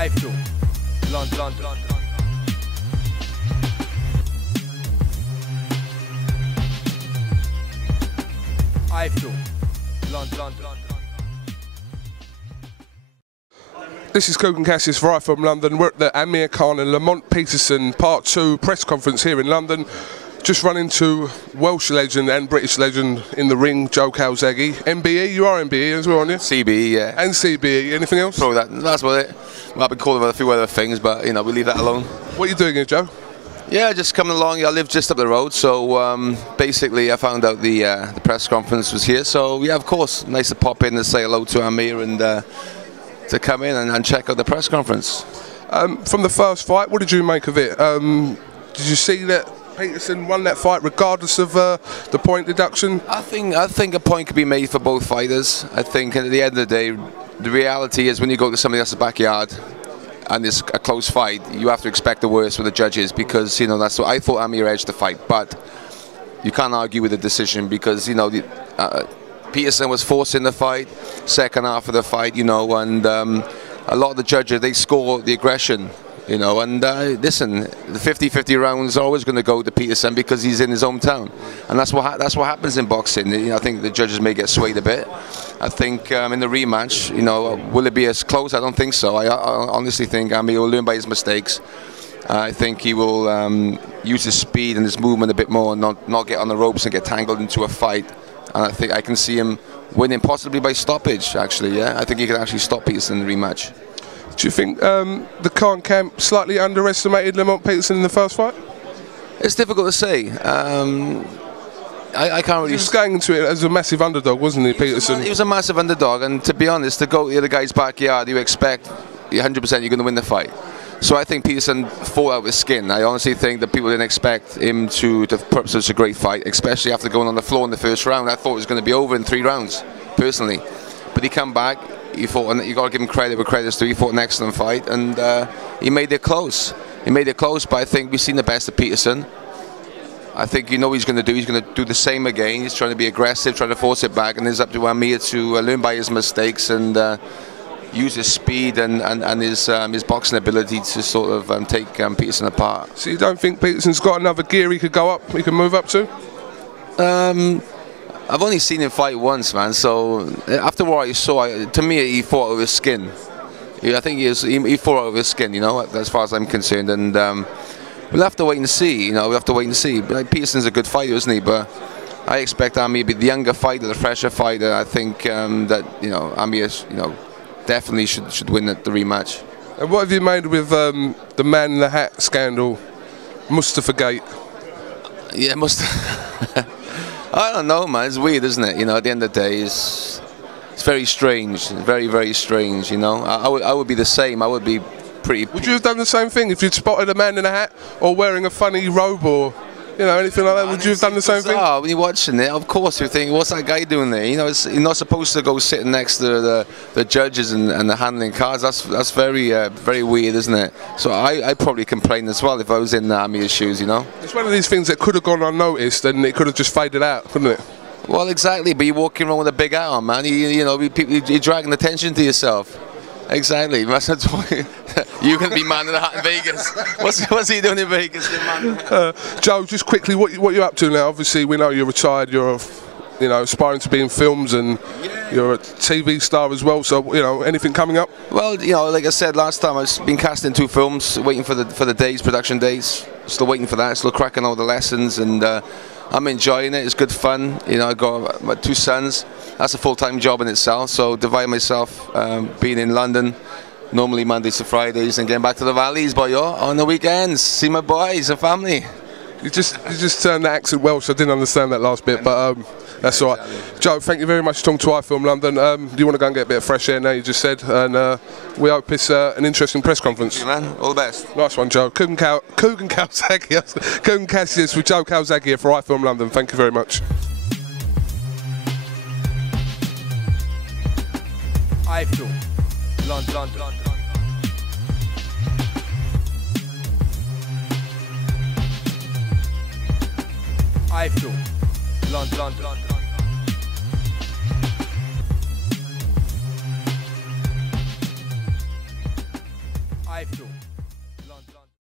iFILM, London. iFILM, London. This is Kugan Cassius for iFILM London. We're at the Amir Khan and Lamont Peterson Part 2 press conference here in London. Just run into Welsh legend and British legend in the ring, Joe Calzaghe. MBE, you are MBE as well, aren't you? CBE, yeah. And CBE. Anything else? Probably that's about it. Well, I've been calling a few other things, but you know, we leave that alone. What are you doing here, Joe? Yeah, just coming along. I live just up the road, so basically I found out the press conference was here. So yeah, of course, nice to pop in and say hello to Amir and to come in and check out the press conference. From the first fight, what did you make of it? Did you see that Peterson won that fight regardless of the point deduction? I think a point could be made for both fighters. I think at the end of the day, the reality is when you go to somebody else's backyard and it's a close fight, you have to expect the worst with the judges, because you know that's what I thought. Amir edged the fight, but you can't argue with the decision because you know Peterson was forcing the fight, second half of the fight, you know, and a lot of the judges, they score the aggression, you know, and listen, the 50-50 rounds are always going to go to Peterson because he's in his hometown, and that's what happens in boxing. You know, I think the judges may get swayed a bit. I think in the rematch, you know, will it be as close? I don't think so. I honestly think Amir will learn by his mistakes. I think he will use his speed and his movement a bit more and not get on the ropes and get tangled into a fight. And I think I can see him winning, possibly by stoppage, actually, yeah. I think he can actually stop Peterson in the rematch. Do you think the Khan camp slightly underestimated Lamont Peterson in the first fight? It's difficult to say. I can't really... He was going into it as a massive underdog, wasn't he, Peterson? He was a massive underdog, and to be honest, to go to the other guy's backyard, you expect 100% you're going to win the fight. So I think Peterson fought out with skin. I honestly think that people didn't expect him to put up such a great fight, especially after going on the floor in the first round. I thought it was going to be over in 3 rounds, personally. But he came back, he fought, and you got to give him credit where credit's due. He fought an excellent fight, and he made it close. He made it close, but I think we've seen the best of Peterson. I think you know what he's going to do. He's going to do the same again. He's trying to be aggressive, trying to force it back, and it's up to Amir to learn by his mistakes and use his speed and his boxing ability to sort of take Peterson apart. So you don't think Peterson's got another gear he could go up, he can move up to? I've only seen him fight once, man. So after what I saw, to me he fought over his skin. Yeah, I think he fought over his skin, you know, as far as I'm concerned. And we'll have to wait and see, you know. We'll have to wait and see. But Peterson's a good fighter, isn't he? But I expect Amir to be the younger fighter, the fresher fighter. I think that you know Amir, you know, definitely should win at the rematch. And what have you made with the man in the hat scandal, Mustafa Gate? Yeah, I don't know, man. It's weird, isn't it? You know, at the end of the day, it's very strange, very, very strange. You know, I would be the same. I would be pretty. Would you have done the same thing if you'd spotted a man in a hat or wearing a funny robe or, you know, anything like that? Would you have done the same thing? When you're watching it, of course you think, what's that guy doing there? You know, you're not supposed to go sitting next to the judges and the handling cards. That's very very weird, isn't it? So I probably complain as well if I was in Amir's shoes, you know. It's one of these things that could have gone unnoticed and it could have just faded out, couldn't it? Well, exactly. But you're walking around with a big hat on, man. You know, you're dragging attention to yourself. Exactly. You can be man in the hat in Vegas. What's he doing in Vegas? Joe, just quickly, what you're up to now? Obviously, we know you're retired. You're, you know, aspiring to be in films, and you're a TV star as well. So, you know, anything coming up? Well, you know, like I said last time, I've been cast in 2 films, waiting for the days, production days. Still waiting for that. Still cracking all the lessons, and I'm enjoying it. It's good fun. You know, I got my 2 sons. That's a full-time job in itself. So divide myself being in London, normally Mondays to Fridays, and getting back to the valleys, boy, on the weekends, see my boys and family. You just turned the accent Welsh. I didn't understand that last bit, but that's all right. Joe, thank you very much for talking to iFILM London. Do you want to go and get a bit of fresh air now, you just said, and we hope it's an interesting press conference. Thank you, man. All the best. Nice one, Joe. Kugan Cassius, Kugan Cassius with Joe Calzaghe here for iFILM London. Thank you very much. iFILM, London. iFILM, London. iFILM, London.